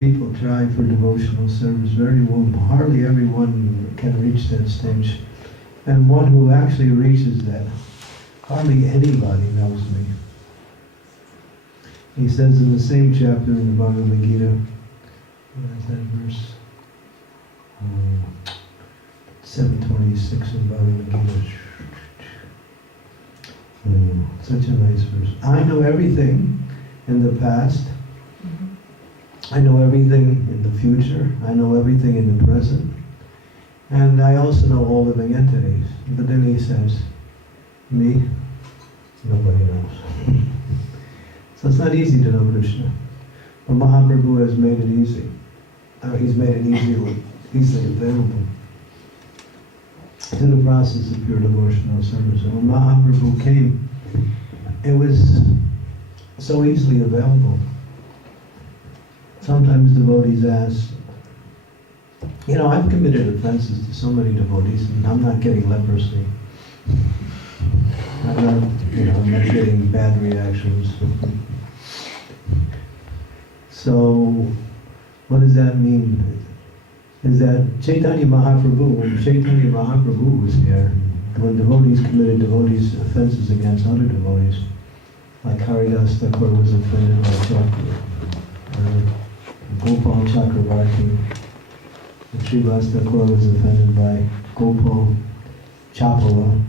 People try for devotional service, hardly everyone can reach that stage. And one who actually reaches that, hardly anybody knows me. He says in the same chapter in the Bhagavad Gita, what is that verse? 726 in Bhagavad Gita. Such a nice verse. I know everything in the past. I know everything in the future. I know everything in the present. And I also know all living entities. But then he says, me, nobody knows. So it's not easy to know Krishna. But Mahaprabhu has made it easy. He's made it easily available. In the process of pure devotional service. And when Mahaprabhu came, it was so easily available. Sometimes devotees ask, I've committed offenses to so many devotees and I'm not getting leprosy. I'm not getting bad reactions. So, what does that mean? Is that Chaitanya Mahaprabhu, when Chaitanya Mahaprabhu was here, when devotees committed offenses against other devotees, like Haridas Thakur was offended by Gopal Chakravarti, and Srivas Thakur was offended by Gopal Chapala,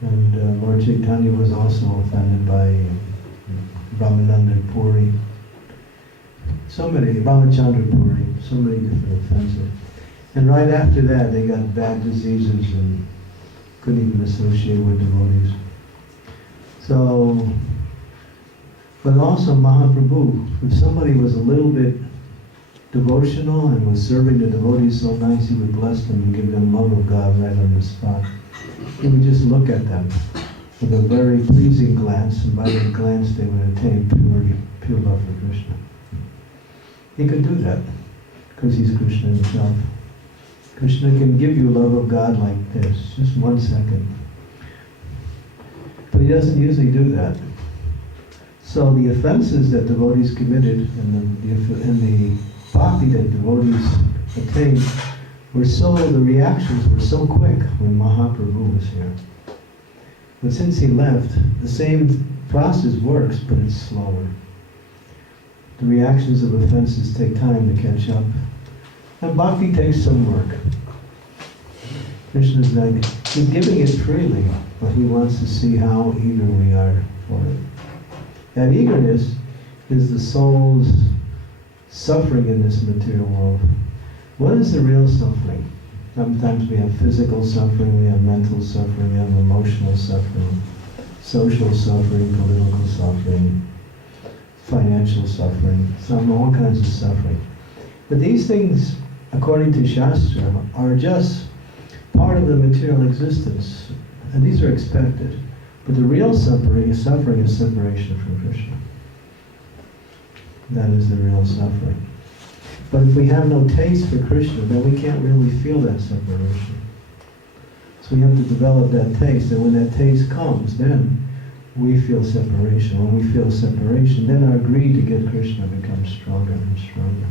and Lord Chaitanya was also offended by Brahmananda Puri. So many, Ramachandra Puri, so many different offenses. And right after that, they got bad diseases and couldn't even associate with devotees. So, but also Mahaprabhu, if somebody was a little bit devotional and was serving the devotees so nice, he would bless them and give them love of God right on the spot. He would just look at them with a very pleasing glance, and by that glance they would attain pure love for Krishna. He could do that, because he's Krishna himself. Krishna can give you love of God like this, just 1 second. But he doesn't usually do that. So the offenses that devotees committed and the bhakti that devotees attained the reactions were so quick when Mahaprabhu was here. But since he left, the same process works, but it's slower. The reactions of offenses take time to catch up. And bhakti takes some work. Krishna's like, he's giving it freely, but he wants to see how eager we are for it. That eagerness is the soul's suffering in this material world. What is the real suffering? Sometimes we have physical suffering, we have mental suffering, we have emotional suffering, social suffering, political suffering, financial suffering, all kinds of suffering. But these things, according to Shastra, are just part of the material existence, and these are expected. But the real suffering is separation from Krishna. That is the real suffering. But if we have no taste for Krishna, then we can't really feel that separation. So we have to develop that taste, and when that taste comes, then we feel separation. When we feel separation, then our greed to get Krishna becomes stronger and stronger.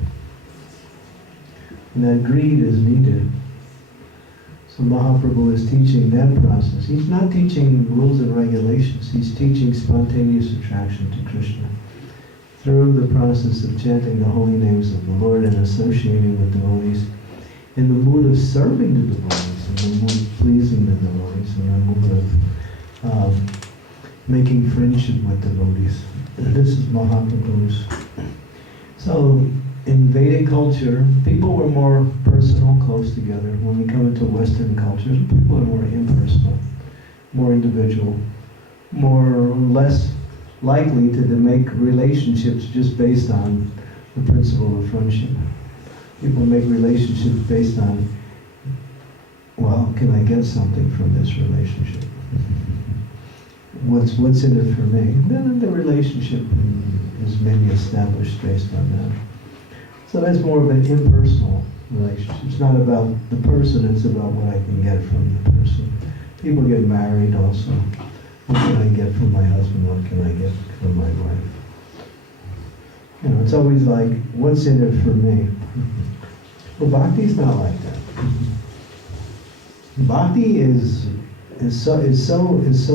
And that greed is needed. So Mahaprabhu is teaching that process. He's not teaching rules and regulations. He's teaching spontaneous attraction to Krishna through the process of chanting the holy names of the Lord and associating with devotees in the mood of serving the devotees, in the mood of pleasing the devotees, in the mood of making friendship with devotees. This is Mahaprabhu's. So in Vedic culture, people were more personal, close together. When we come into Western cultures, people are more impersonal, more individual, less likely to make relationships just based on the principle of friendship. People make relationships based on, well, can I get something from this relationship? What's in it for me? Then the relationship is maybe established based on that. So that's more of an impersonal relationship. It's not about the person, it's about what I can get from the person. People get married also. What can I get from my husband? What can I get from my wife? You know, it's always like, what's in it for me? Well, bhakti's not like that. Bhakti is so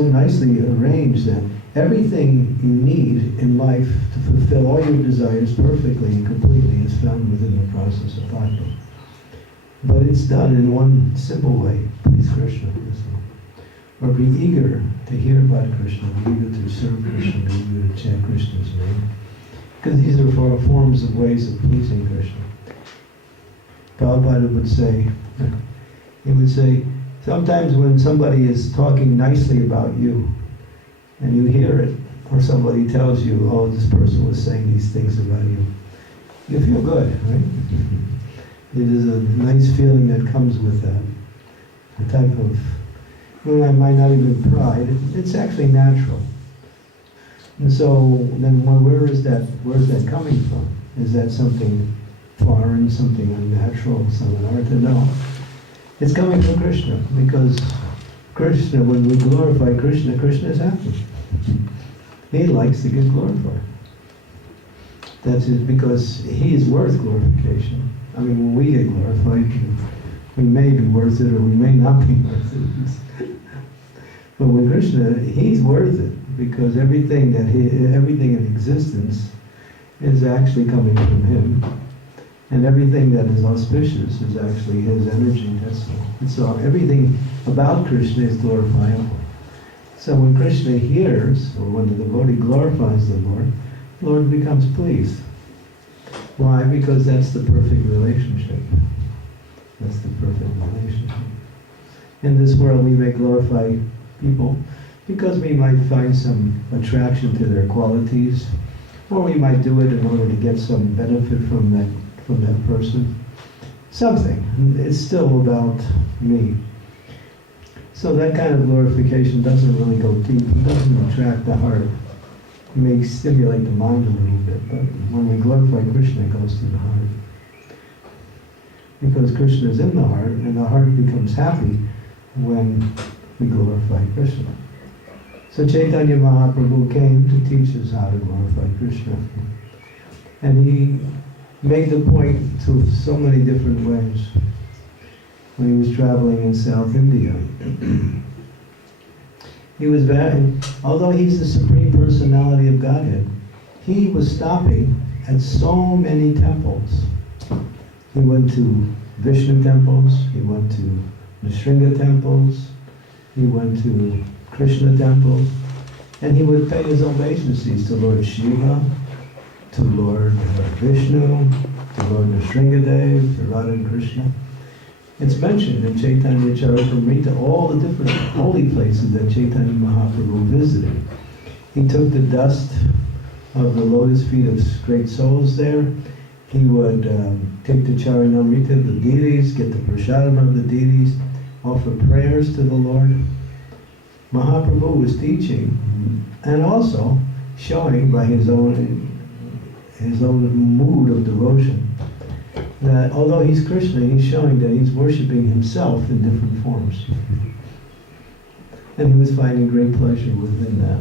nicely arranged that everything you need in life to fulfill all your desires perfectly and completely is found within the process of bhakti. But it's done in one simple way: please Krishna. Or be eager to hear about Krishna, be eager to serve Krishna, be eager to chant Krishna's name. Because these are forms of ways of pleasing Krishna. Prabhupada would say, sometimes when somebody is talking nicely about you, and you hear it, or somebody tells you, oh, this person was saying these things about you, you feel good, right? It is a nice feeling that comes with that. A type of, well, I might not even pride, it's actually natural. And so, then where is that coming from? Is that something foreign, something unnatural, something hard to know? It's coming from Krishna, because Krishna, when we glorify Krishna, Krishna is happy. He likes to get glorified. That's it, because he is worth glorification. I mean, when we get glorified, we may be worth it or we may not be worth it. But with Krishna, he's worth it, because everything in existence is actually coming from him. And everything that is auspicious is actually his energy. So everything about Krishna is glorifiable. So when Krishna hears, or when the devotee glorifies the Lord becomes pleased. Why? Because that's the perfect relationship. That's the perfect relationship. In this world we may glorify people because we might find some attraction to their qualities, or we might do it in order to get some benefit from that person. Something. It's still about me. So that kind of glorification doesn't really go deep. It doesn't attract the heart. It may stimulate the mind a little bit, but when we glorify Krishna, it goes to the heart. Because Krishna is in the heart, and the heart becomes happy when we glorify Krishna. So Chaitanya Mahaprabhu came to teach us how to glorify Krishna. And he made the point through so many different ways when he was traveling in South India. He was although he's the Supreme Personality of Godhead, he was stopping at so many temples. He went to Vishnu temples, he went to Nrsimha temples, he went to Krishna temples, and he would pay his obeisances to Lord Shiva, to Lord Vishnu, to Lord Nrsimhadev, to Radha and Krishna. It's mentioned in Chaitanya Charitamrita, all the different holy places that Chaitanya Mahaprabhu visited. He took the dust of the lotus feet of great souls there. He would take the Charanamrita of the deities, get the prasadam of the deities, offer prayers to the Lord. Mahaprabhu was teaching and also showing by his own mood of devotion that although he's Krishna, he's showing that he's worshipping himself in different forms. And he was finding great pleasure within that.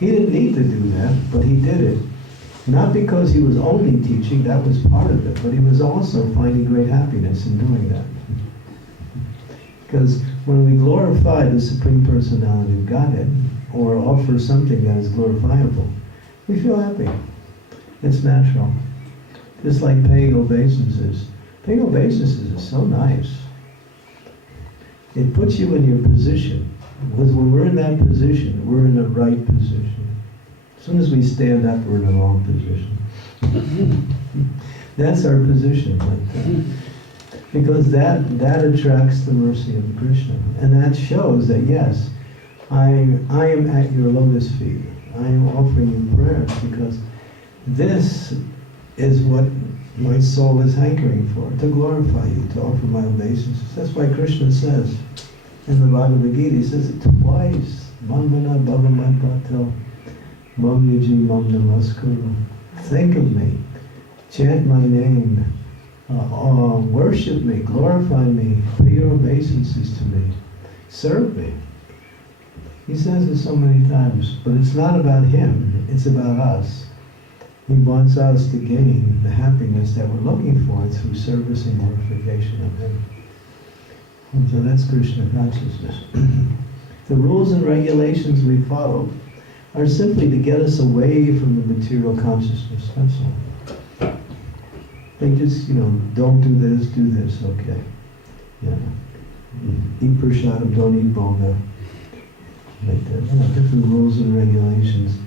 He didn't need to do that, but he did it. Not because he was only teaching, that was part of it, but he was also finding great happiness in doing that. Because when we glorify the Supreme Personality of Godhead, or offer something that is glorifiable, we feel happy. It's natural. Just like paying obeisances. Paying obeisances is so nice. It puts you in your position. Because when we're in that position, we're in the right position. As soon as we stand up, we're in the wrong position. That's our position. Because that attracts the mercy of Krishna. And that shows that, yes, I am at your lotus feet. I am offering you prayers because this is what my soul is hankering for, to glorify you, to offer my obeisances. That's why Krishna says in the Bhagavad Gita, he says it twice, Vandana Bhavamat Bhato, Mam Yuji Mam Namaskuru. Think of me, chant my name, worship me, glorify me, pay your obeisances to me, serve me. He says it so many times, but it's not about him, it's about us. He wants us to gain the happiness that we're looking for through service and glorification of Him. And so that's Krishna consciousness. The rules and regulations we follow are simply to get us away from the material consciousness, that's all. They just, don't do this, okay. Yeah. Eat prasadam, don't eat bhoga. Like that. Different rules and regulations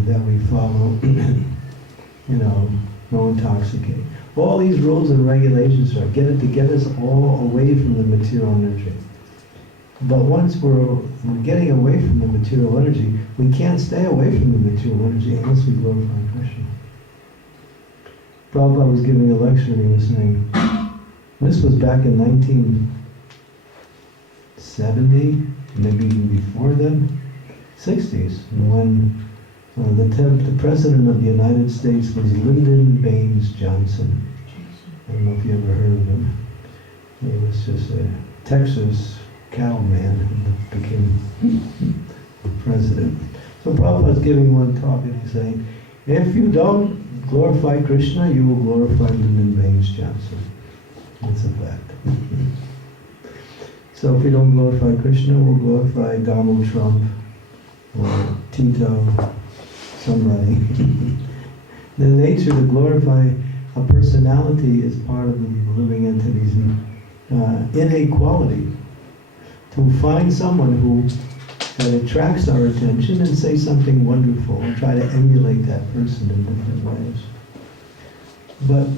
that we follow. No intoxicating. All these rules and regulations are to get us all away from the material energy. But once we're getting away from the material energy, we can't stay away from the material energy unless we glorify Krishna. Prabhupada was giving a lecture and he was saying, this was back in 1970, maybe even before then, 60s, when the President of the United States was Lyndon Baines Johnson. I don't know if you ever heard of him. He was just a Texas cattleman who became president. So Prabhupada's giving one talk and he's saying, if you don't glorify Krishna, you will glorify Lyndon Baines Johnson. That's a fact. So if we don't glorify Krishna, we'll glorify Donald Trump or Tito, somebody. The nature to glorify a personality is part of the living entities innate quality. To find someone that attracts our attention and say something wonderful and try to emulate that person in different ways. But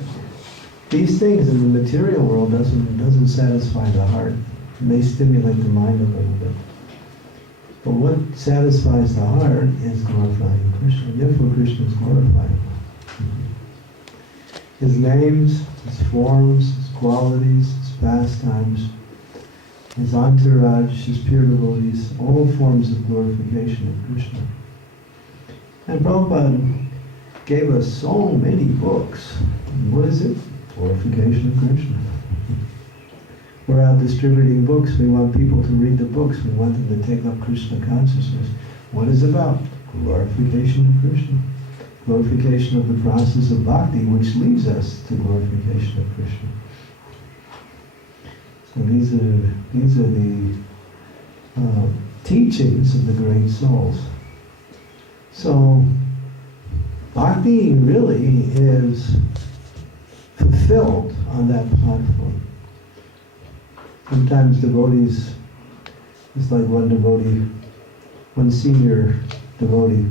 these things in the material world doesn't satisfy the heart. It may stimulate the mind a little bit. But what satisfies the heart is glorifying Krishna. Therefore Krishna is glorified. His names, his forms, his qualities, his pastimes, his entourage, his pure devotees, all forms of glorification of Krishna. And Prabhupada gave us so many books. What is it? Glorification of Krishna. We're out distributing books. We want people to read the books. We want them to take up Krishna consciousness. What is it about? Glorification of Krishna. Glorification of the process of bhakti, which leads us to glorification of Krishna. So these are the teachings of the great souls. So bhakti really is fulfilled on that platform. Sometimes devotees, it's like one senior devotee,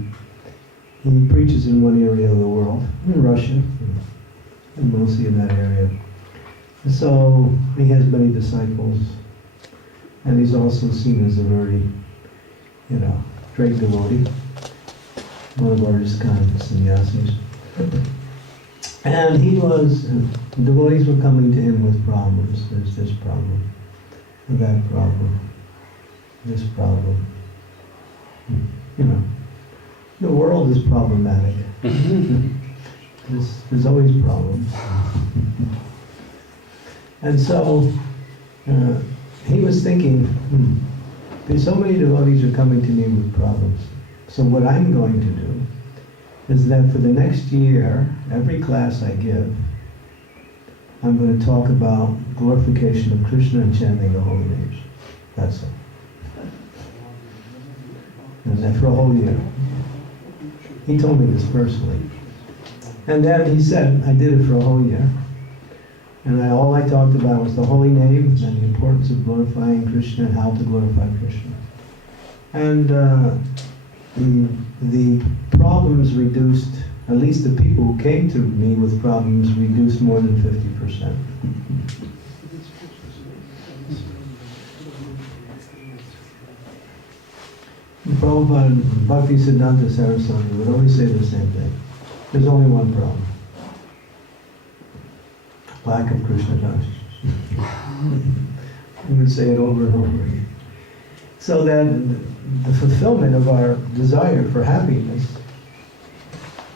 he preaches in one area of the world, in Russia, and mostly in that area. And so he has many disciples, and he's also seen as a very, great devotee, one of our ISKCON sannyasis. And devotees were coming to him with problems. There's this problem, that problem, this problem. The world is problematic. There's always problems. And so he was thinking, there's so many devotees are coming to me with problems. So what I'm going to do is that for the next year, every class I give, I'm going to talk about glorification of Krishna and chanting the holy names. That's all. And then for a whole year. He told me this personally. And then he said, I did it for a whole year. And all I talked about was the holy name and the importance of glorifying Krishna and how to glorify Krishna. And the problems reduced, at least the people who came to me with problems reduced more than 50%. Prabhupada, Bhaktisiddhanta Saraswati would always say the same thing. There's only one problem. Lack of Krishna consciousness. He would say it over and over again. So that the fulfillment of our desire for happiness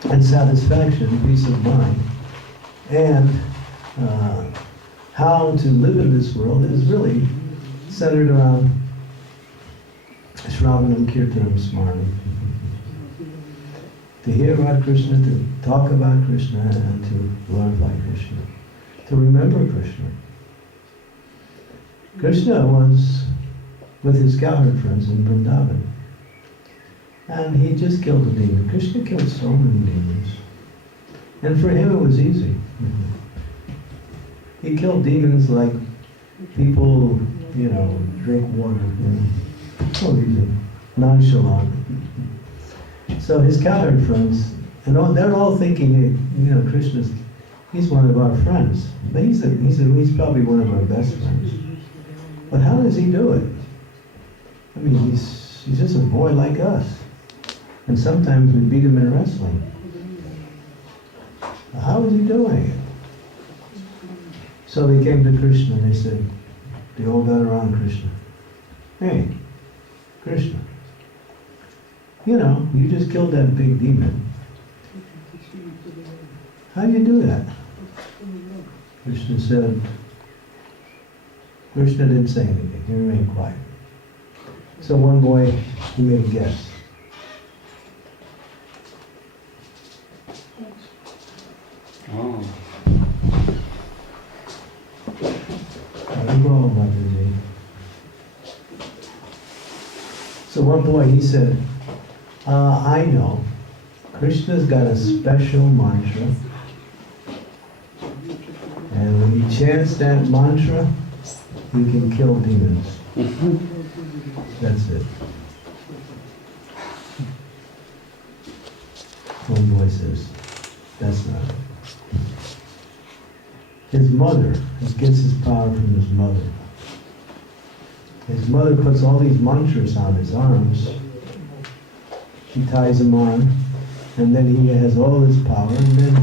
and satisfaction, peace of mind, and how to live in this world is really centered around Shravanam, Kirtanam, Smaranam. to hear about Krishna, to talk about Krishna, and to glorify Krishna, to remember Krishna. Krishna was with his cowherd friends in Vrindavan, and he just killed a demon. Krishna killed so many demons, and for him it was easy. He killed demons like people, drink water. So easy, nonchalant. So his cowherd friends, and they're all thinking, Krishna's, he's one of our friends. But he's probably one of our best friends. But how does he do it? I mean, he's just a boy like us. And sometimes we beat him in wrestling. How is he doing it? So they came to Krishna and they said, they all got around Krishna. Hey, Krishna, you just killed that big demon. How do you do that? Krishna didn't say anything. He remained quiet. So one boy, he made a guess. Oh. So one boy, he said, I know, Krishna's got a special mantra, and when he chants that mantra, he can kill demons. That's it. One boy says, that's not it. His mother, he gets his power from his mother. His mother puts all these mantras on his arms. She ties them on, and then he has all this power, and then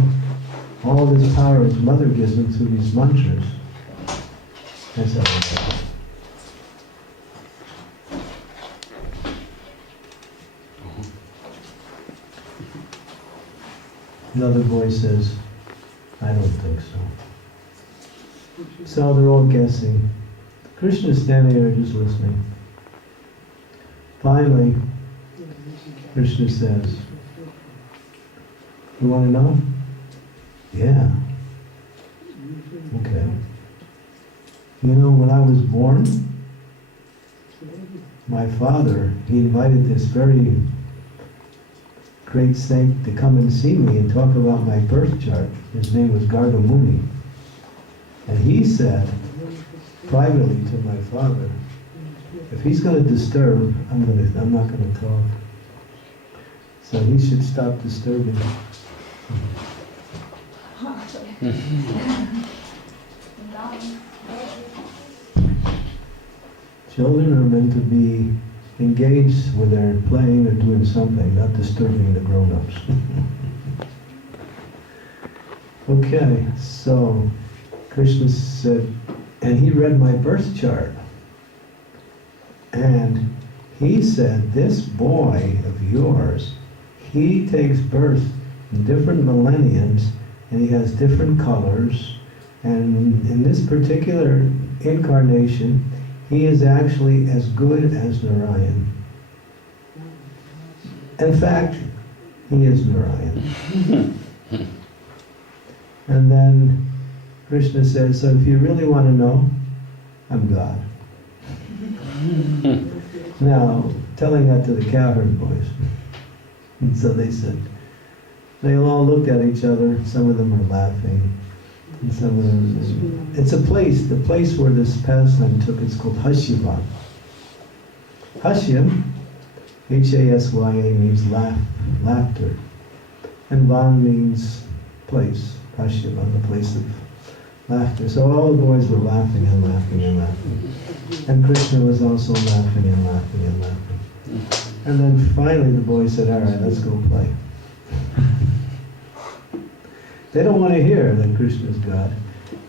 all this power his mother gives him through these mantras. That's how it goes. Another boy says, I don't think so. So they're all guessing. Krishna's standing there just listening. Finally, Krishna says, you want to know? Yeah. Okay. When I was born, my father, he invited this very great saint to come and see me and talk about my birth chart. His name was Candramauli. And he said, privately to my father, if he's going to disturb, I'm not going to talk. So he should stop disturbing. Children are meant to be engaged when they're playing or doing something, not disturbing the grown-ups. Okay, so Krishna said, and he read my birth chart. And he said, this boy of yours, he takes birth in different millenniums, and he has different colors. And in this particular incarnation, he is actually as good as Narayan. In fact, he is Narayan. And then Krishna says, so if you really want to know, I'm God. Now, telling that to the cowherd boys. And so they said, they all looked at each other, some of them are laughing, and some of them, it's a place, the place where this pastime took, it's called Hasyavan. Hasya, H-A-S-Y-A, means laughter. And Van means place, Hasyavan, the place of laughter. So all the boys were laughing and laughing and laughing. And Krishna was also laughing and laughing and laughing. And then finally the boy said, all right, let's go play. They don't want to hear that Krishna's God.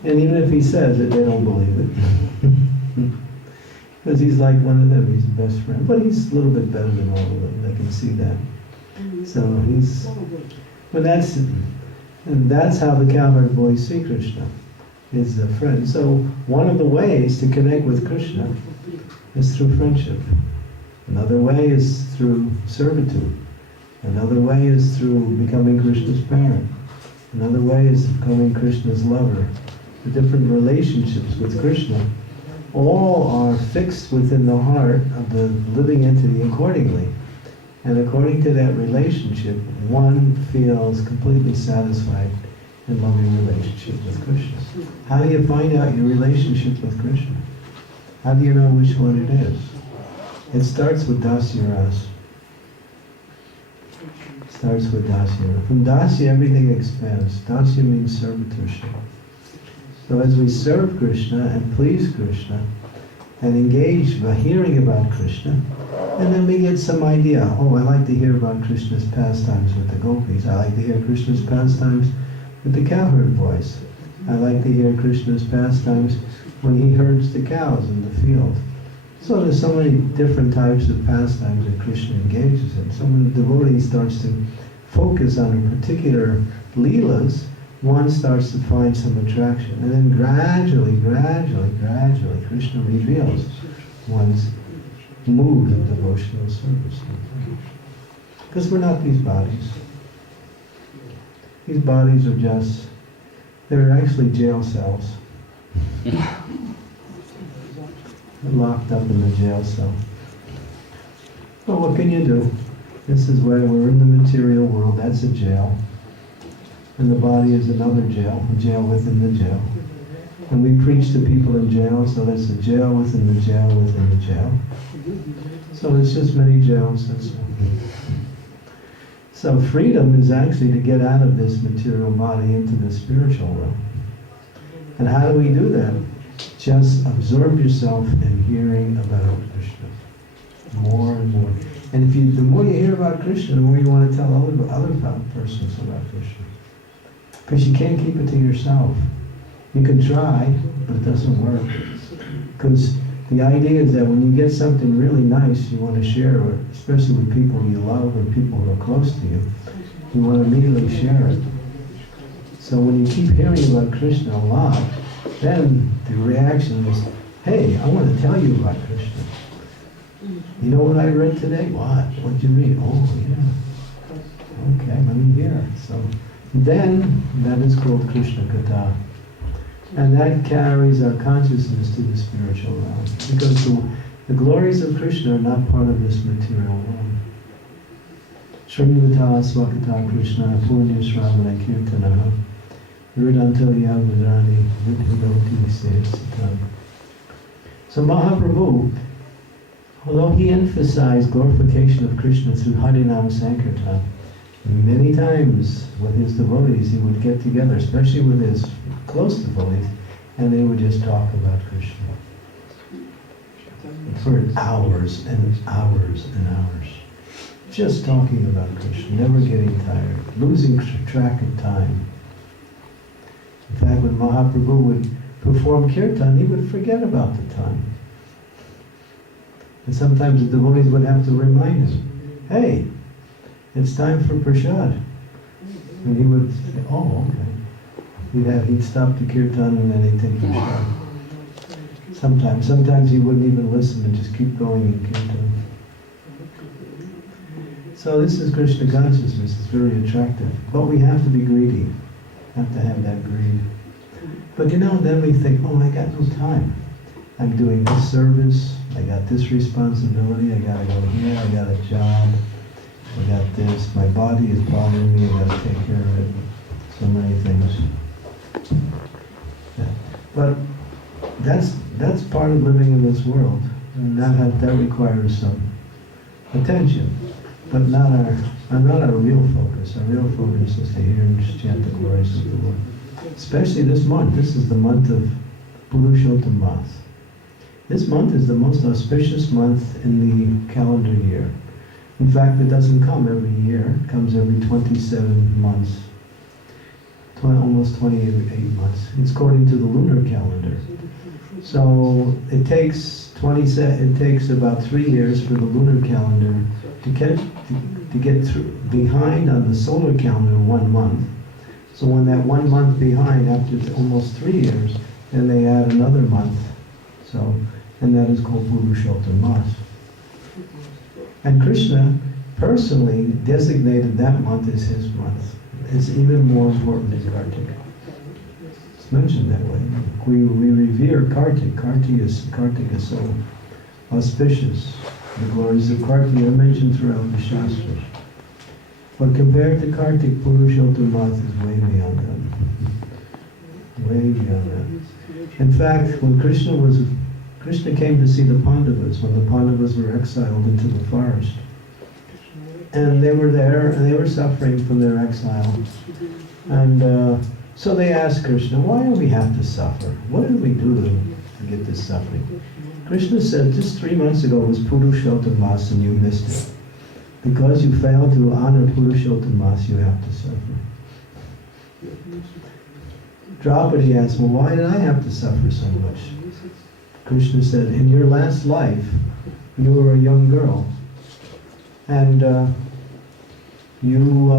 And even if he says it, they don't believe it. Because he's like one of them, he's the best friend. But he's a little bit better than all of them, they can see that. So that's how the cowherd boys see Krishna, is a friend. So one of the ways to connect with Krishna is through friendship. Another way is through servitude. Another way is through becoming Krishna's parent. Another way is becoming Krishna's lover. The different relationships with Krishna all are fixed within the heart of the living entity accordingly. And according to that relationship, one feels completely satisfied in loving relationship with Krishna. How do you find out your relationship with Krishna? How do you know which one it is? It starts with dasya ras. Starts with dasya. From dasya, everything expands. Dasya means servitorship. So as we serve Krishna and please Krishna and engage by hearing about Krishna, and then we get some idea, oh, I like to hear about Krishna's pastimes with the gopis. I like to hear Krishna's pastimes with the cowherd boys. I like to hear Krishna's pastimes when he herds the cows in the field. So there's so many different types of pastimes that Krishna engages in. So when the devotee starts to focus on a particular leelas, one starts to find some attraction. And then gradually, Krishna reveals one's mood of devotional service. Because we're not these bodies. These bodies are just, they're actually jail cells. Locked up in the jail cell. Well, what can you do? This is where we're in the material world, that's a jail. And the body is another jail, a jail within the jail. And we preach to people in jail, so there's a jail within the jail within the jail. So it's just many jails, that's all. So freedom is actually to get out of this material body into the spiritual realm. And how do we do that? Just absorb yourself in hearing about Krishna. More and more. And if the more you hear about Krishna, the more you want to tell other persons about Krishna. Because you can't keep it to yourself. You can try, but it doesn't work. Because the idea is that when you get something really nice you want to share, especially with people you love or people who are close to you, you want to immediately share it. So when you keep hearing about Krishna a lot, then the reaction is, hey, I want to tell you about Krishna. You know what I read today? What? What'd you read? Oh, yeah. Okay, let me hear. So then, that is called Krishna Katha. And that carries our consciousness to the spiritual realm. Because the glories of Krishna are not part of this material world. Srimvata Swakata Krishna Punya Shravana Kirtanaha Vridantalya Vidrani Vidhudoti Sesita. So Mahaprabhu, although he emphasized glorification of Krishna through Harinam Sankirtan, many times with his devotees he would get together, especially with his close devotees, and they would just talk about Krishna for hours and hours and hours. Just talking about Krishna, never getting tired, losing track of time. In fact, when Mahaprabhu would perform kirtan, he would forget about the time. And sometimes the devotees would have to remind him, hey, it's time for prasad. And he would say, oh, okay. He'd stop the kirtan and then he'd take prasad. Sometimes he wouldn't even listen and just keep going in kirtan. So this is Krishna consciousness. It's very attractive. But we have to be greedy. Have to have that greed. But then we think, oh, I got no time. I'm doing this service, I got this responsibility, I gotta go here, I got a job, I got this, my body is bothering me, I gotta take care of it. So many things. Yeah. But that's part of living in this world. And that requires some attention. But not our real focus. Our real focus is to hear and just chant the glories of the Lord. Especially this month. This is the month of Purushottam Mas. This month is the most auspicious month in the calendar year. In fact, it doesn't come every year. It comes every 27 months. Almost 28 months. It's according to the lunar calendar. So it takes about 3 years for the lunar calendar to get through behind on the solar calendar 1 month. So when that 1 month behind, after almost 3 years, then they add another month. So, and that is called Purushottam Mas. And Krishna personally designated that month as his month. It's even more important than Kartik. It's mentioned that way. We revere Kartik. Kartik is so auspicious. The glories of Kartik are mentioned throughout the Shastras. But compared to Kartik, Purushottam Math is way beyond that. Way beyond that. In fact, when Krishna came to see the Pandavas, when the Pandavas were exiled into the forest, and they were there, and they were suffering from their exile. And so they asked Krishna, why do we have to suffer? What did we do to get this suffering? Krishna said, just 3 months ago was Purushottam Mas and you missed it. Because you failed to honor Purushottam Mas, you have to suffer. Draupadi asked, well, why did I have to suffer so much? Krishna said, in your last life, you were a young girl. And you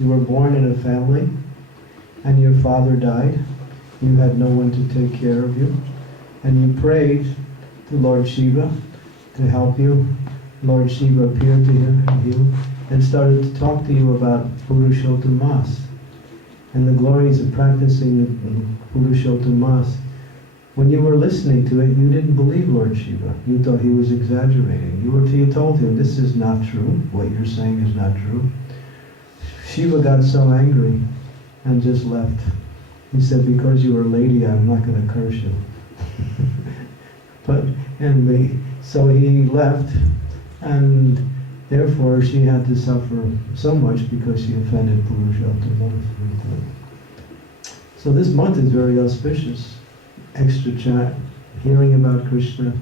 were born in a family, and your father died. You had no one to take care of you. And you prayed to Lord Shiva to help you. Lord Shiva appeared to you and started to talk to you about Purushottam Mas and the glories of practicing Purushottam Mas. When you were listening to it, you didn't believe Lord Shiva. You thought he was exaggerating. You told him, this is not true. What you're saying is not true. Shiva got so angry and just left. He said, because you were a lady, I'm not going to curse you. So he left, and therefore she had to suffer so much because she offended Purushottam Mas. So this month is very auspicious. Extra chat, hearing about Krishna,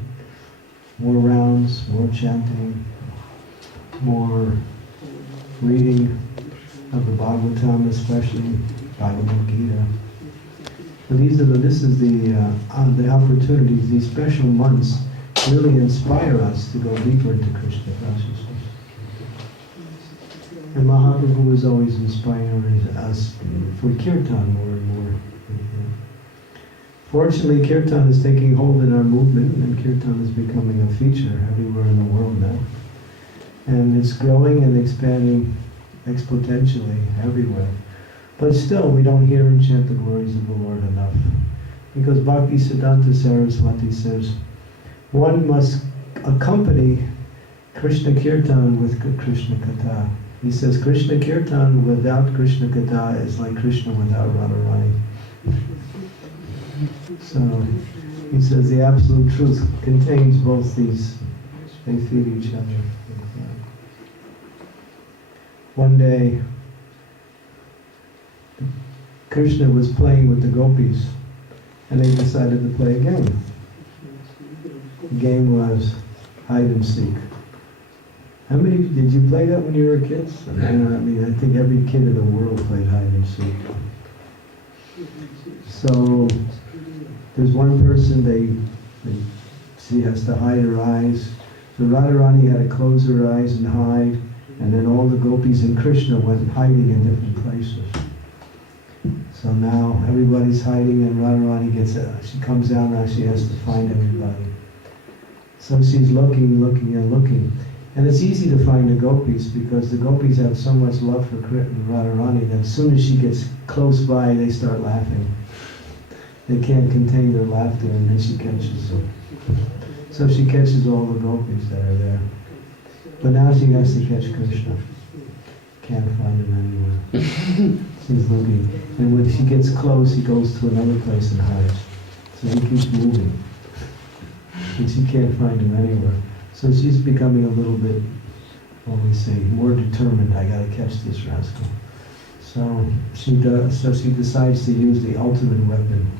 more rounds, more chanting, more reading of the Bhagavatam, especially Bhagavad Gita. So this is the opportunities. These special months really inspire us to go deeper into Krishna consciousness. And Mahaprabhu is always inspiring us for kirtan more and more. Fortunately, kirtan is taking hold in our movement, and kirtan is becoming a feature everywhere in the world now. And it's growing and expanding exponentially everywhere. But still, we don't hear and chant the glories of the Lord enough. Because Bhakti Siddhanta Saraswati says, one must accompany Krishna Kirtan with Krishna Katha. He says, Krishna Kirtan without Krishna Katha is like Krishna without Radharani. So, he says the absolute truth contains both these. They feed each other. One day, Krishna was playing with the gopis, and they decided to play a game. The game was hide and seek. How many did you play that when you were kids? I think every kid in the world played hide and seek. So there's one person she has to hide her eyes. So Radharani had to close her eyes and hide, and then all the gopis and Krishna went hiding in different places. So now everybody's hiding, and Radharani she comes down now, she has to find everybody. So she's looking, and looking. And it's easy to find the gopis because the gopis have so much love for Radharani that as soon as she gets close by, they start laughing. They can't contain their laughter, and then she catches them. So she catches all the gopis that are there. But now she has to catch Krishna. Can't find him anywhere. She's looking. And when she gets close, he goes to another place and hides. So he keeps moving. And she can't find him anywhere. So she's becoming a little bit, more determined. I gotta catch this rascal. So she decides to use the ultimate weapon.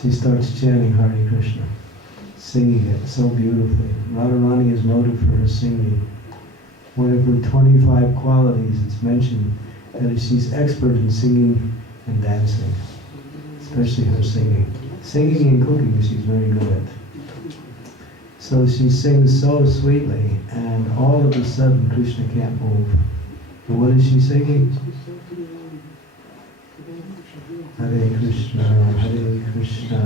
She starts chanting Hare Krishna, singing it so beautifully. Radharani is noted for her singing. One of her 25 qualities, it's mentioned that she's expert in singing and dancing, especially her singing. Singing and cooking she's very good at. So she sings so sweetly, and all of a sudden Krishna can't move. And what is she singing? Hare Krishna, Krishna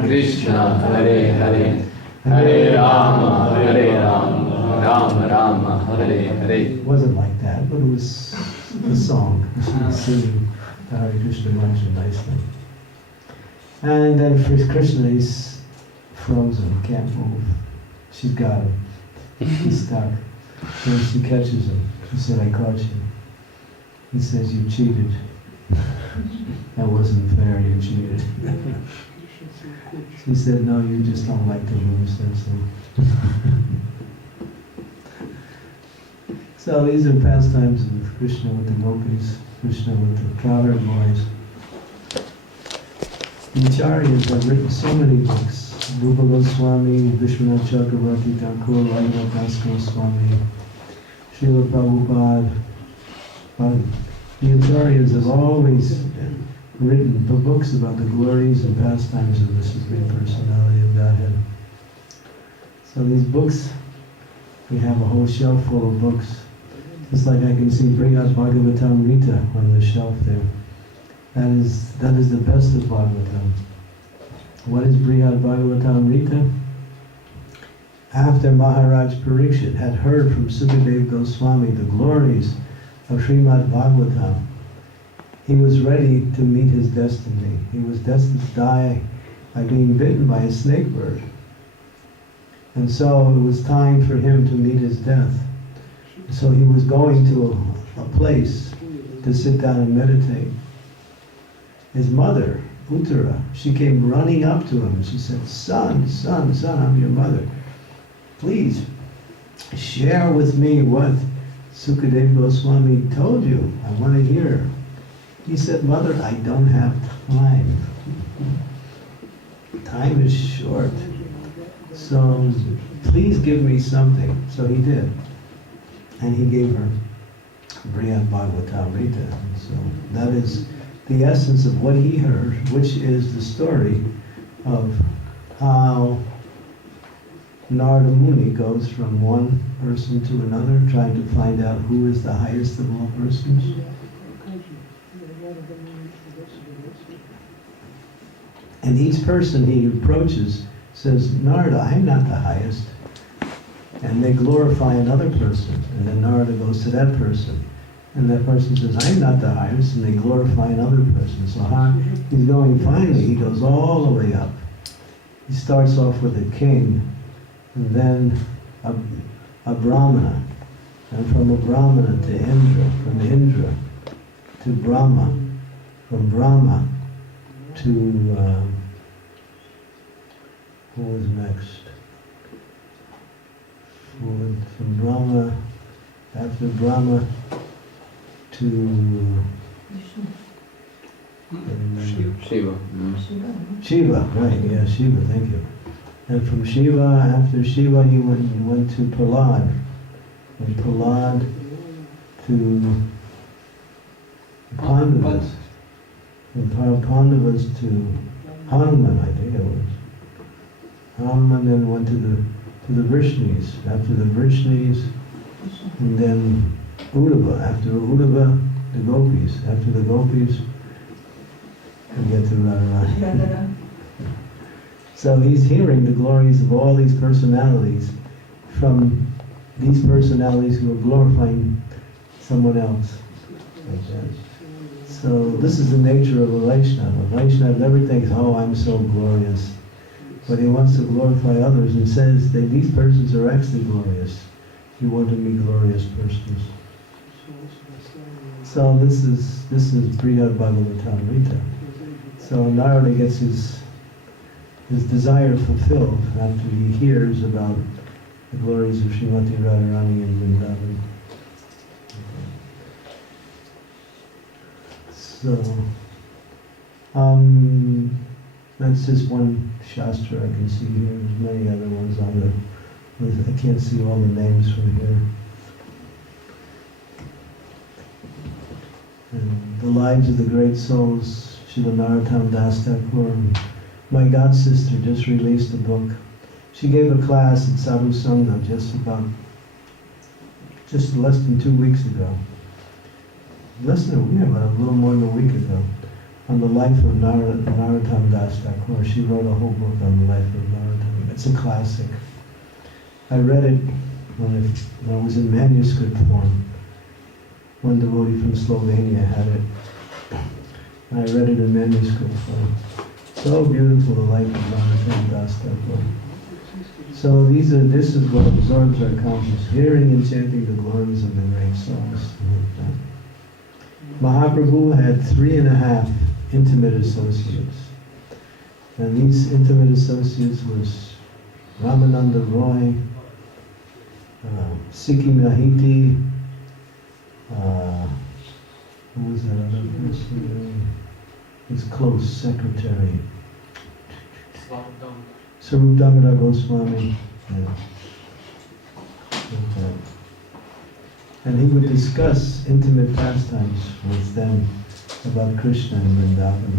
Krishna, Hare Hare, Hare Rama, Hare Rama, Rama Rama, Hare Hare. It wasn't like that, but it was the song. She was singing the Hare Krishna mantra nicely. And then for Krishna, he's frozen, can't move. She's got him. He's stuck. Then she catches him. She said, I caught you. He says, you cheated. That wasn't fair, you cheated. She said, no, you just don't like to lose, that's all. So these are pastimes of Krishna with the gopis, Krishna with the cowherd boys. The Acharyas have written so many books. Rupa Goswami, Vishwanath Chakravarti Thakur, Raghunath Das Goswami, Srila Prabhupada. The Acharyas have always written books about the glories and pastimes of the Supreme Personality of Godhead. So these books, we have a whole shelf full of books. Just like I can see Brihad Bhagavatamrita on the shelf there. That is the best of Bhagavatam. What is Brihad Bhagavatamrita? After Maharaj Parikshit had heard from Sukadeva Goswami the glories of Srimad Bhagavatam, he was ready to meet his destiny. He was destined to die by being bitten by a snake bird. And so it was time for him to meet his death. So he was going to a place to sit down and meditate. His mother, Uttara, she came running up to him and she said, son, I'm your mother. Please share with me what Sukadeva Goswami told you. I want to hear. He said, mother, I don't have time. Time is short. So please give me something. So he did. And he gave her Brihad Bhagavatamrita. So that is the essence of what he heard, which is the story of how Narada Muni goes from one person to another, trying to find out who is the highest of all persons. And each person he approaches says, Narada, I'm not the highest. And they glorify another person. And then Narada goes to that person. And that person says, I'm not the highest. And they glorify another person. So he's going, finally, he goes all the way up. He starts off with a king, and then a Brahmana. And from a Brahmana to Indra. From Indra to Brahma. From Brahma to, who was next? From Brahma, after Brahma to Shiva. Shiva, right, yeah, Shiva, thank you. And from Shiva, after Shiva, he went to Prahlad. From Prahlad to Pandavas. From Pandavas to Hanuman, I think it was. Hanuman then went to the Vrishnis. After the Vrishnis, and then Uddhava. After Uddhava, the Gopis. After the Gopis, we get to Radharani. So he's hearing the glories of all these personalities from these personalities who are glorifying someone else. Like that. So this is the nature of a Vaishnava. A Vaishnava never thinks, oh, I'm so glorious. But he wants to glorify others and says that these persons are actually glorious. You want to be glorious persons. So this is Brihad Bhagavatamrita. So Narada gets his desire fulfilled after he hears about the glories of Srimati Radharani and Vrindavan. So, that's just one Shastra I can see here. There's many other ones on I can't see all the names from here. And the lives of the great souls, Srila Narottam Das Thakur. My god sister just released a book. She gave a class at Sadhu Sangha just less than 2 weeks ago. Less than a week, about a little more than a week ago, on the life of Narottam Das Thakur. She wrote a whole book on the life of Narottam. It's a classic. I read it when it was in manuscript form. One devotee from Slovenia had it. I read it in manuscript form. So beautiful, the life of Bhagavatam Das Thakur. So this is what absorbs our conscience, hearing and chanting the glories of the great souls. Mahaprabhu had 3.5 intimate associates. And these intimate associates was Ramananda Roy, Sikhi Mahiti, who was that other person? His close secretary. Sarup Damodar Goswami. Yeah. Okay. And he would discuss intimate pastimes with them about Krishna and Vrindavan.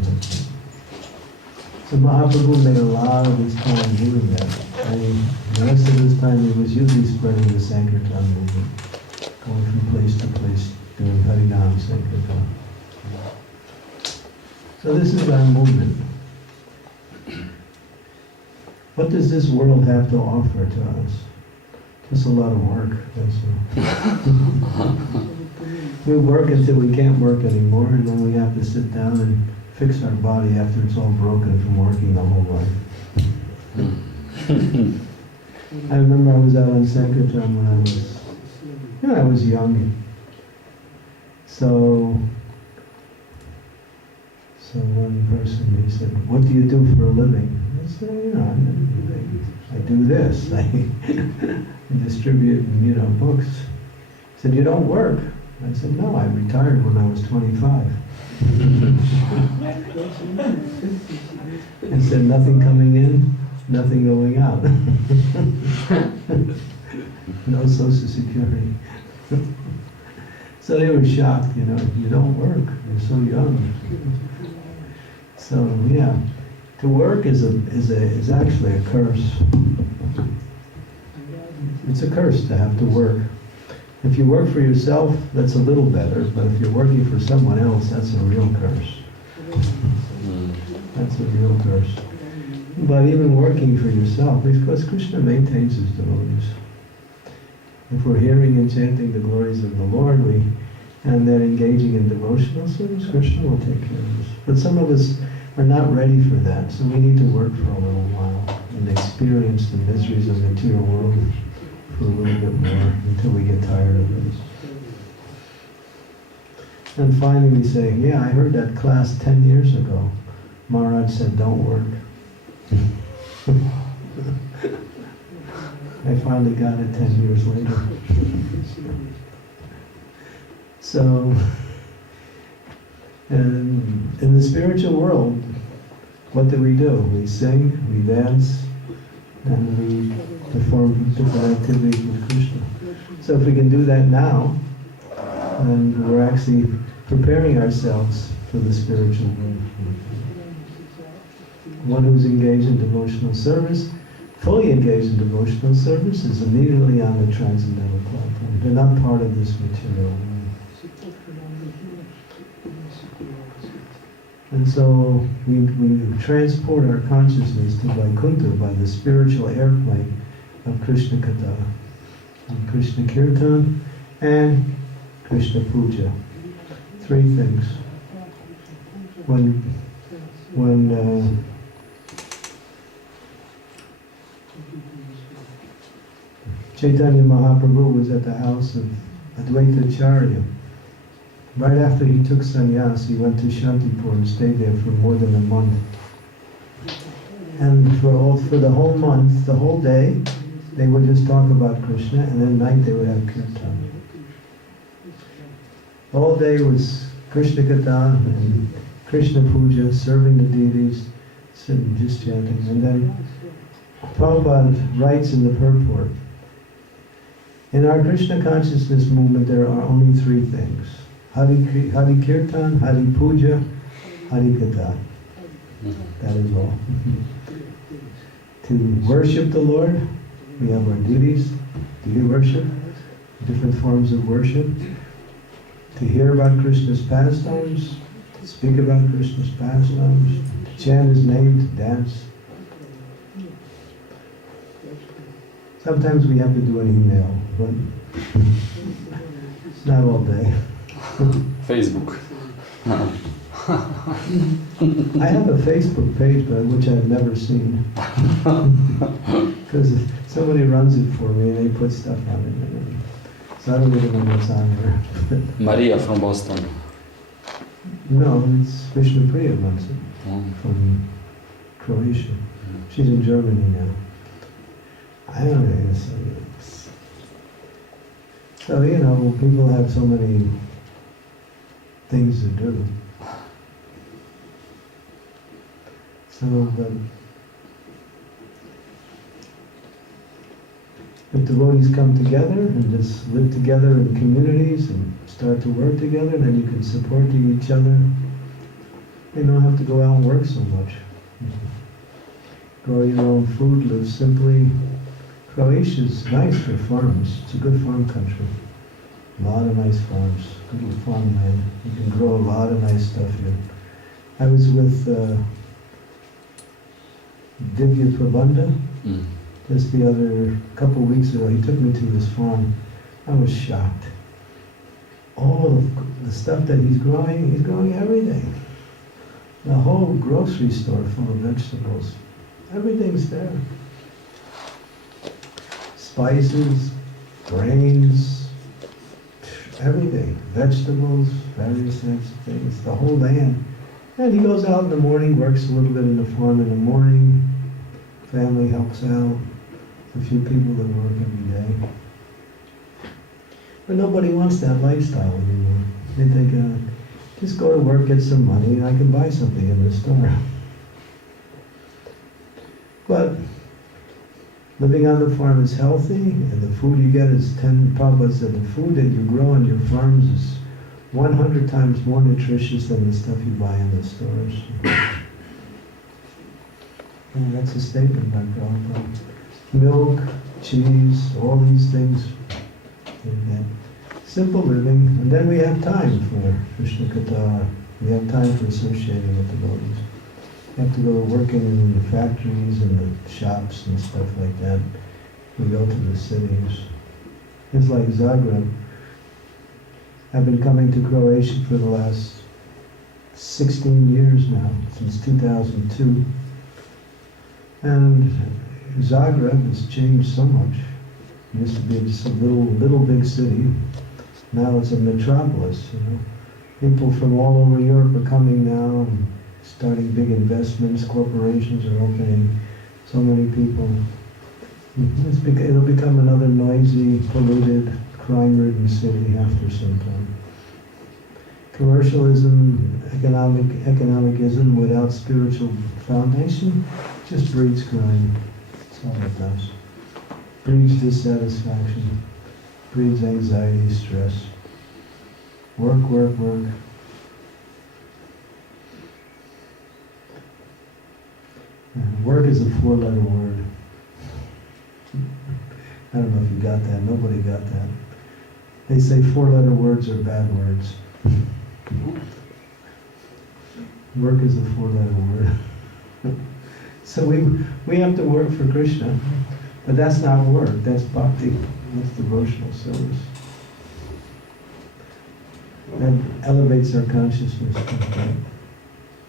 So Mahaprabhu made a lot of his time doing that. And the rest of his time he was usually spreading the Sankirtan movement, going from place to place, doing Harinam Sankirtan. So this is our movement. What does this world have to offer to us? Just a lot of work, that's all. We work until we can't work anymore, and then we have to sit down and fix our body after it's all broken from working the whole life. I remember I was out on Sankirtan when I was young. So one person, he said, "What do you do for a living?" I said, I do this. I distribute, books. He said, "You don't work?" I said, "No, I retired when I was 25. I said, "Nothing coming in, nothing going out." No Social Security. So they were shocked, "You don't work, you're so young." So yeah, to work is actually a curse. It's a curse to have to work. If you work for yourself, that's a little better, but if you're working for someone else, that's a real curse. That's a real curse. But even working for yourself, because Krishna maintains his devotees. If we're hearing and chanting the glories of the Lord, and then engaging in devotional service, Krishna will take care of us. But some of us are not ready for that, so we need to work for a little while and experience the miseries of the material world for a little bit more until we get tired of it. And finally we say, "Yeah, I heard that class 10 years ago. Maharaj said, don't work." I finally got it 10 years later. So, and in the spiritual world, what do? We sing, we dance, and we perform different activities with Krishna. So if we can do that now, then we're actually preparing ourselves for the spiritual world. One who's engaged in devotional service, fully engaged in devotional service, is immediately on the transcendental platform. They're not part of this material world. And so we transport our consciousness to Vaikuntha by the spiritual airplane of Krishna Katha, and Krishna Kirtan, and Krishna Puja. 3 things. When Chaitanya Mahaprabhu was at the house of Advaita Acharya, right after he took sannyas, he went to Shantipur and stayed there for more than a month. And for the whole month, the whole day, they would just talk about Krishna, and then at night they would have kirtan. All day was Krishna Katha and Krishna Puja, serving the deities, sitting just chanting. And then Prabhupada writes in the purport, in our Krishna consciousness movement there are only 3 things. Hari Kirtan, Hari Puja, Hari Katha. That is all. To worship the Lord, we have our duties, deity worship, different forms of worship. To hear about Krishna's pastimes, to speak about Krishna's pastimes, to chant his name, to dance. Sometimes we have to do an email, but not all day. Facebook. I have a Facebook page, but which I've never seen. Because somebody runs it for me and they put stuff on it. So I don't even know what's on there. Maria from Boston. No, it's Vishnu Priya runs it, Oh. from Croatia. She's in Germany now. I don't know. So, you know, people have so many things to do. So, but if devotees come together and just live together in communities and start to work together, then you can support each other. You don't have to go out and work so much. Grow your own food, live simply. Croatia's nice for farms. It's a good farm country. A lot of nice farms, good farmland. You can grow a lot of nice stuff here. I was with Divya Prabandha just the other couple of weeks ago. He took me to his farm. I was shocked. All of the stuff that he's growing everything. The whole grocery store full of vegetables. Everything's there. Spices, grains, everything. Vegetables, various types of things, the whole land. And he goes out in the morning, works a little bit in the farm in the morning. Family helps out. A few people that work every day. But nobody wants that lifestyle anymore. They think, just go to work, get some money, and I can buy something in the store. But living on the farm is healthy, and the food you get is 10 Prabhupada said the food that you grow on your farms is 100 times more nutritious than the stuff you buy in the stores. And that's a statement by Prabhupada. Milk, cheese, all these things. And simple living, and then we have time for Krishna Katha. We have time for associating with devotees. We have to go working in the factories and the shops and stuff like that. We go to the cities. It's like Zagreb. I've been coming to Croatia for the last 16 years now, since 2002. And Zagreb has changed so much. It used to be just a little big city. Now it's a metropolis, you know. People from all over Europe are coming now and starting big investments. Corporations are opening. So many people. It'll become another noisy, polluted, crime-ridden city after some time. Commercialism, economicism without spiritual foundation just breeds crime. That's all it does. Breeds dissatisfaction, breeds anxiety, stress. Work, work, work. And work is a 4-letter word. I don't know if you got that. Nobody got that. They say 4-letter words are bad words. Work is a 4-letter word. So we have to work for Krishna. But that's not work, that's bhakti, that's devotional service. That elevates our consciousness.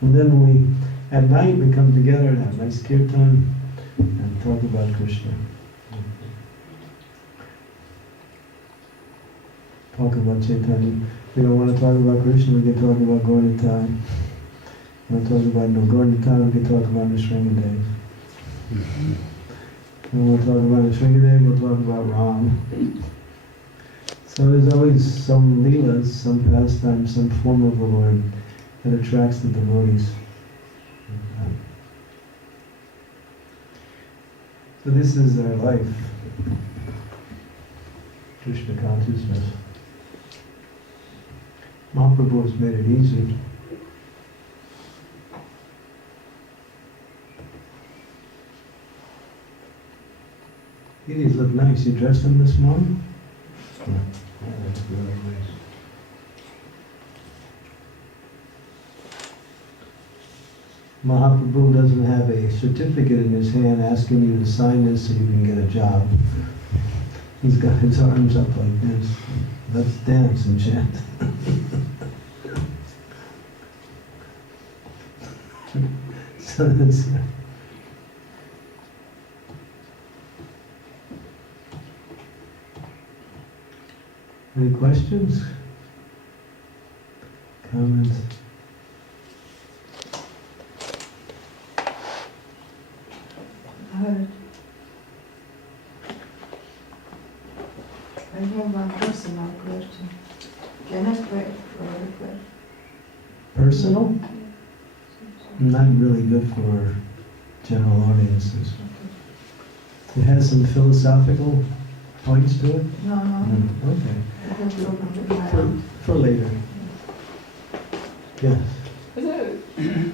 And then at night we come together and have nice kirtan and talk about Krishna. Talk about Chaitanya. We don't want to talk about Krishna, we can talk about Gaura. We want to talk about Gaura, we can talk about Nrsimhadev. And we'll talk about Sringadev, we'll talk about Ram. So there's always some leelas, some pastime, some form of the Lord that attracts the devotees. So this is our life. Krishna consciousness. Mahaprabhu has made it easy. These look nice. You dressed them this morning? Yeah. That's really nice. Mahaprabhu doesn't have a certificate in his hand asking you to sign this so you can get a job. He's got his arms up like this. Let's dance and chant. So that's... Any questions? Comments? I have one personal question. Can I pray for a request? Personal? Not really good for general audiences. It has some philosophical points to it? No, no. Okay. I just look at my For later. Yes.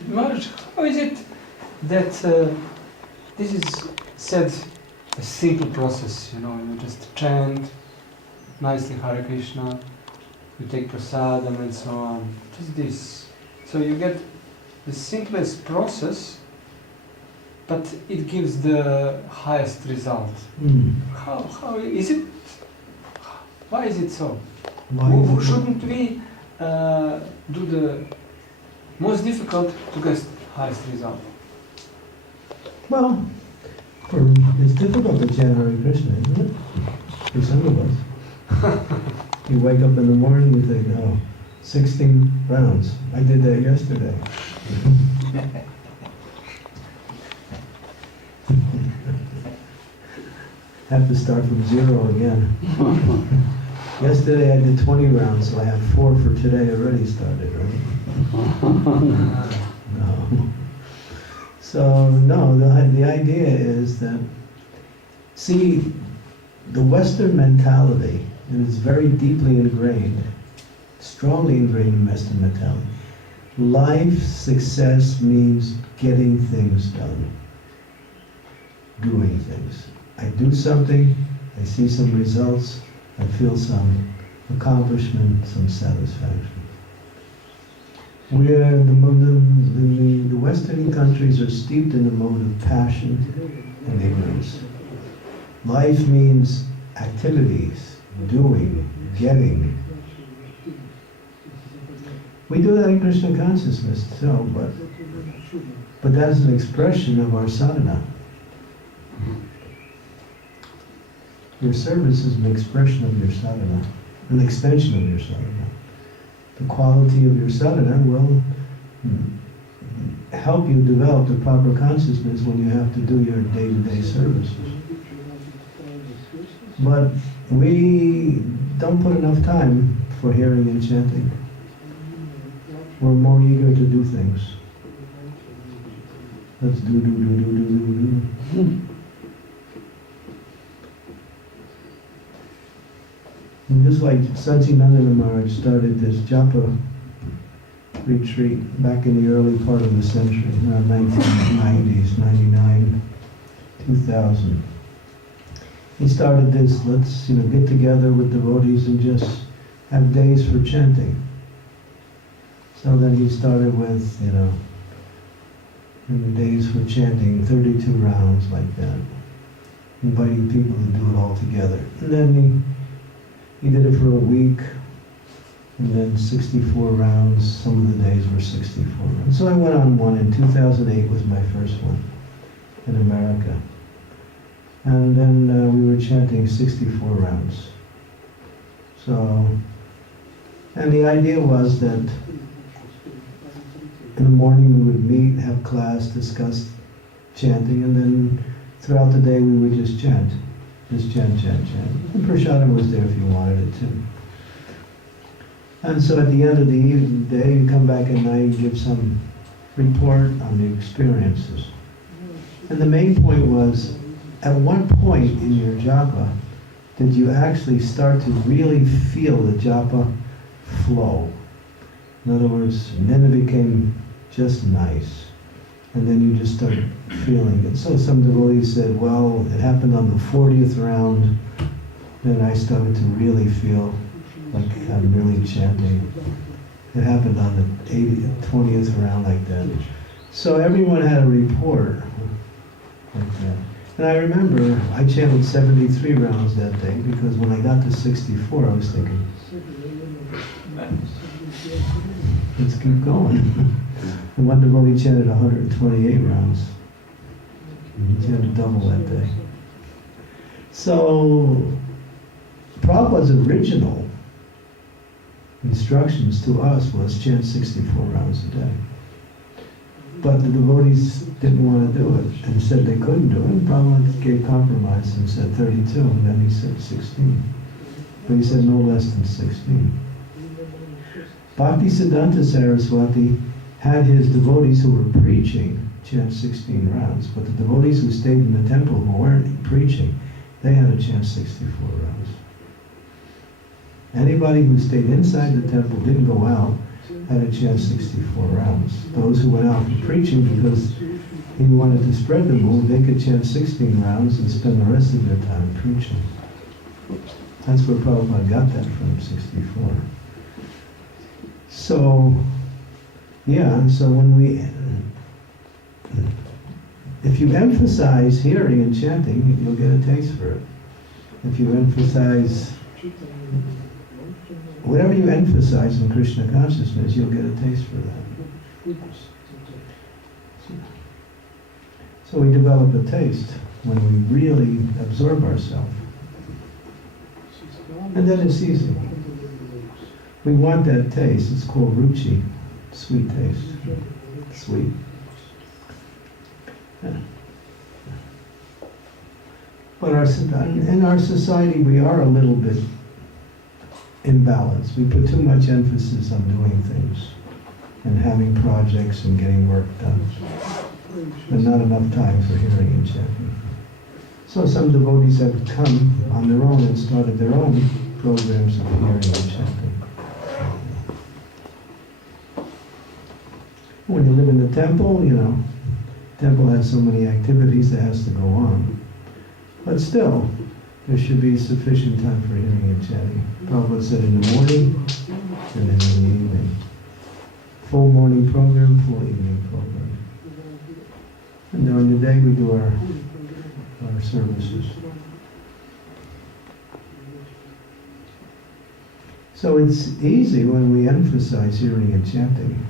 Maharaj, how is it that this is said a simple process, you just chant nicely Hare Krishna, you take prasadam and so on, just this. So you get the simplest process, but it gives the highest result. How is it? Why is it so? Shouldn't we do the most difficult to get highest result? Well, it's difficult to chant Hare Krishna, isn't it? For some of us. You wake up in the morning, you think, oh, 16 rounds. I did that yesterday. Have to start from 0 again. Yesterday I did 20 rounds, so I have 4 for today already started, right? No. So, no, the idea is that, see, the Western mentality, and it's very deeply ingrained, strongly ingrained in Western mentality. Life success means getting things done, doing things. I do something, I see some results, I feel some accomplishment, some satisfaction. The Western countries are steeped in the mode of passion and ignorance. Life means activities, doing, getting. We do that in Krishna consciousness too, but that's an expression of our sadhana. Your service is an expression of your sadhana, an extension of your sadhana. The quality of your sadhana will help you develop the proper consciousness when you have to do your day-to-day services. But we don't put enough time for hearing and chanting. We're more eager to do things. Let's do. And just like Santipur Maharaj started this japa retreat back in the early part of the century, around 1990s, 99, 2000. He started this, let's get together with devotees and just have days for chanting. So then he started with, days for chanting, 32 rounds like that, inviting people to do it all together. And then he did it for a week, and then 64 rounds. Some of the days were 64 rounds. So I went on one, and 2008 was my first one in America. And then we were chanting 64 rounds. So, and the idea was that in the morning we would meet, have class, discuss chanting, and then throughout the day we would just chant. Just chant. And prasadam was there if you wanted it too. And so at the end of the day, you come back at night and give some report on the experiences. And the main point was, at what point in your japa did you actually start to really feel the japa flow? In other words, and then it became just nice. And then you just started feeling it. So some devotees said, well, it happened on the 40th round. Then I started to really feel like I'm really chanting. It happened on the 20th round like that. So everyone had a report like that. And I remember I chanted 73 rounds that day because when I got to 64, I was thinking, let's keep going. And one devotee chanted 128 rounds. He chanted double that day. So Prabhupada's original instructions to us was chant 64 rounds a day. But the devotees didn't want to do it and said they couldn't do it. And Prabhupada gave compromise and said 32, and then he said 16. But he said no less than 16. Bhaktisiddhanta Saraswati had his devotees who were preaching chant 16 rounds, but the devotees who stayed in the temple who weren't preaching, they had to chant 64 rounds. Anybody who stayed inside the temple, didn't go out, had to chant 64 rounds. Those who went out for preaching because he wanted to spread the move, they could chant 16 rounds and spend the rest of their time preaching. That's where Prabhupada got that from, 64. So, yeah, so when we, if you emphasize hearing and chanting, you'll get a taste for it. If you emphasize, whatever you emphasize in Krishna consciousness, you'll get a taste for that. So we develop a taste when we really absorb ourselves. And then it's easy. We want that taste. It's called ruchi, sweet taste. Sweet. Yeah. But in our society, we are a little bit imbalanced. We put too much emphasis on doing things and having projects and getting work done, but not enough time for hearing and chanting. So some devotees have come on their own and started their own programs of hearing and chanting. When you live in the temple, you know, temple has so many activities that has to go on. But still, there should be sufficient time for hearing and chanting. Prabhupada said in the morning and then in the evening. Full morning program, full evening program. And during the day we do our services. So it's easy when we emphasize hearing and chanting.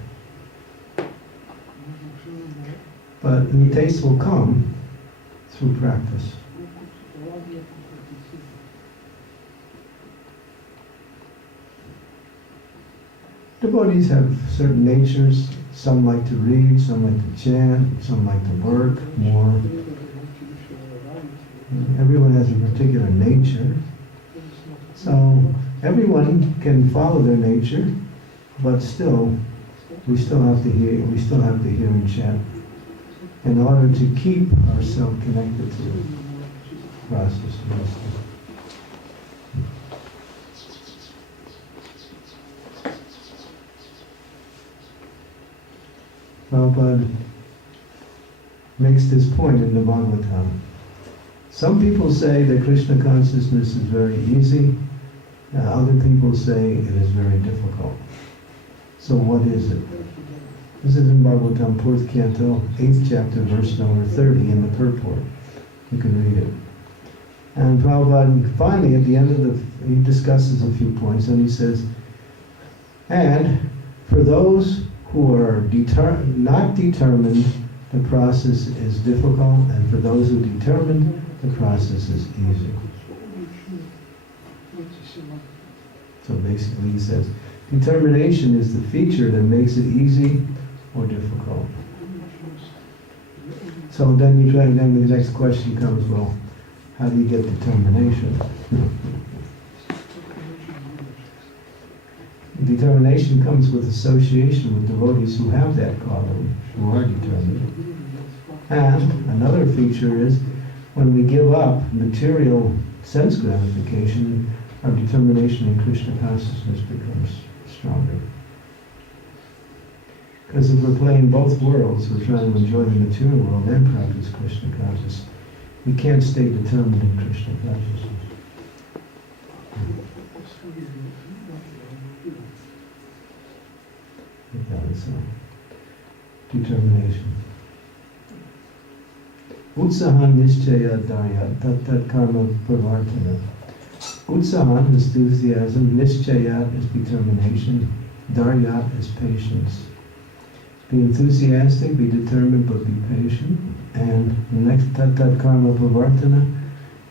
But the taste will come through practice. Devotees have certain natures. Some like to read, some like to chant, some like to work more. Everyone has a particular nature. So everyone can follow their nature, but still, we still have to hear and chant in order to keep ourselves connected to the process. Prabhupada makes this point in the Bhagavatam. Some people say that Krishna consciousness is very easy, other people say it is very difficult. So what is it? This is in Bhagavatam, 4th Canto, 8th chapter, verse number 30 in the purport. You can read it. And Prabhupada, finally, at the end of he discusses a few points, and he says, and for those who are not determined, the process is difficult, and for those who are determined, the process is easy. So basically he says, determination is the feature that makes it easy or difficult. So then then the next question comes, well, how do you get determination? Determination comes with association with devotees who have that quality, who are determined. And another feature is when we give up material sense gratification, our determination in Krishna consciousness becomes stronger. Because if we're playing both worlds, we're trying to enjoy the material world and practice Krishna consciousness, we can't stay determined in Krishna consciousness. determination. Utsahan nischaya dharya tat karma pravartana. Utsahan is enthusiasm, nischaya is determination, dharya is patience. Be enthusiastic, be determined, but be patient. And the next tat karma pravartana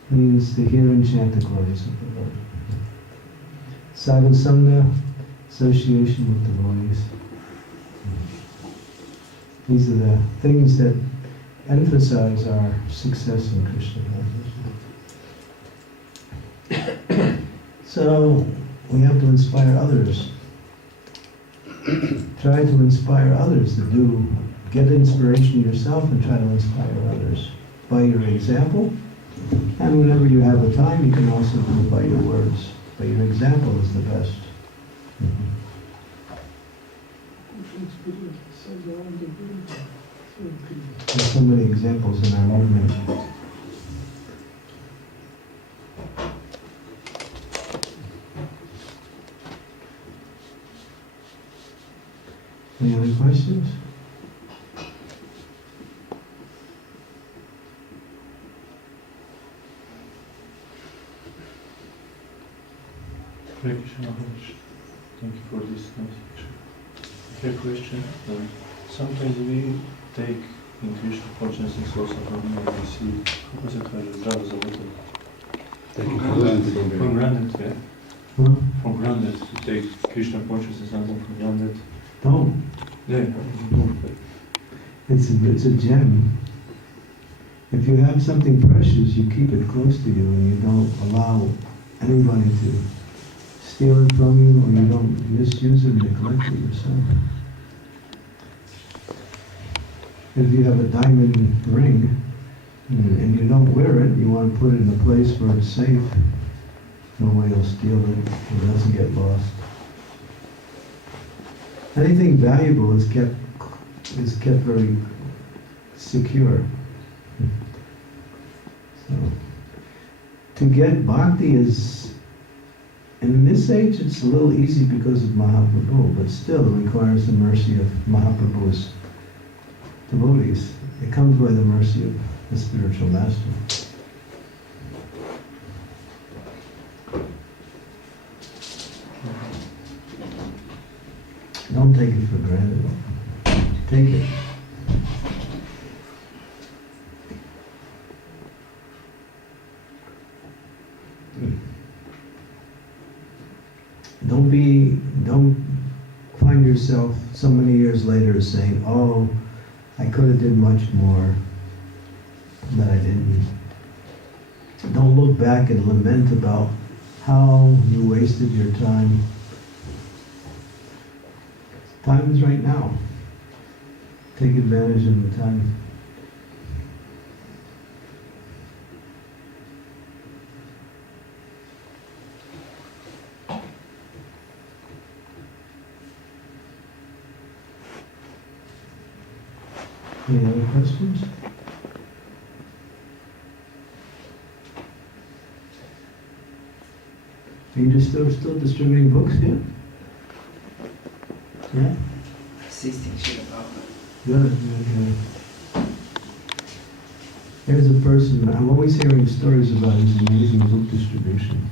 means to hear and chant the glories of the Lord. Sadhu Sangha, association with devotees. These are the things that emphasize our success in Krishna consciousness. So, we have to inspire others. Try to inspire others to get inspiration yourself and try to inspire others by your example. And whenever you have the time, you can also do it by your words. But your example is the best. There's so many examples in our movement. Any other questions? Hare Krishna Maharaj. Thank you for this nice lecture. I have a question. Sometimes we take in Krishna consciousness also from we see zdravă zăvătul. Taking for granted. For granted, yeah. Huh? For granted, to take Krishna consciousness and for granted. Don't. Yeah, It's a gem. If you have something precious, you keep it close to you and you don't allow anybody to steal it from you, or you don't misuse it, neglect it yourself. If you have a diamond ring and you don't wear it, you want to put it in a place where it's safe. Nobody will steal it, it doesn't get lost. Anything valuable is kept very secure. So, to get bhakti is, in this age it's a little easy because of Mahaprabhu, but still it requires the mercy of Mahaprabhu's devotees. It comes by the mercy of the spiritual master. Don't take it for granted. Take it. Don't find yourself so many years later saying, oh, I could have did much more, but I didn't. Don't look back and lament about how you wasted your time. Time is right now. Take advantage of the time. Any other questions? Are you just still distributing books here? Yeah? Assisting Srila Prabhupada. Good. There's a person, I'm always hearing stories about his amazing book distribution.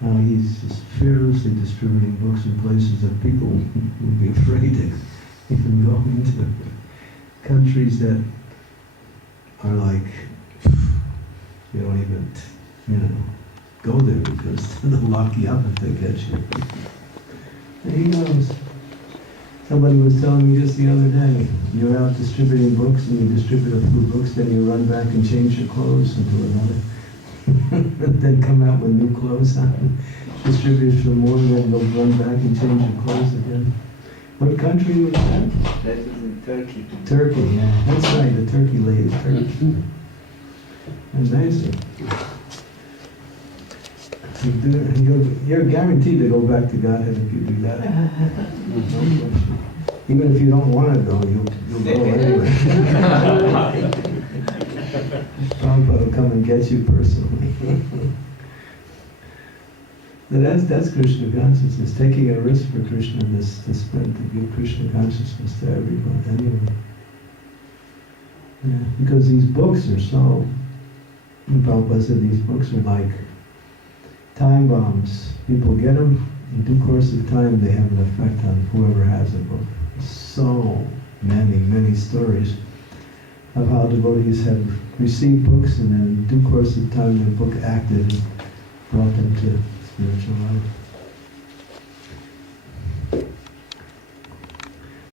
He's just fearlessly distributing books in places that people would be afraid to even go into. Countries that are like, you don't even, go there because they'll lock you up if they catch you. There he goes. Somebody was telling me just the other day, you're out distributing books and you distribute a few books, then you run back and change your clothes into another. Then come out with new clothes on. Distribute for more, then go run back and change your clothes again. What country was that? That is in Turkey. Turkey, yeah. That's right, the turkey lady, Turkey. Amazing. You're guaranteed to go back to Godhead if you do that. No question. Even if you don't want to go, you'll go anyway. Prabhupada will come and get you personally. That's Krishna consciousness, taking a risk for Krishna, to spread, to give Krishna consciousness to everyone, anyone. Yeah, because these books are so, Prabhupada said these books are like time bombs. People get them, in due course of time they have an effect on whoever has a book. So many stories of how devotees have received books and then in due course of time the book acted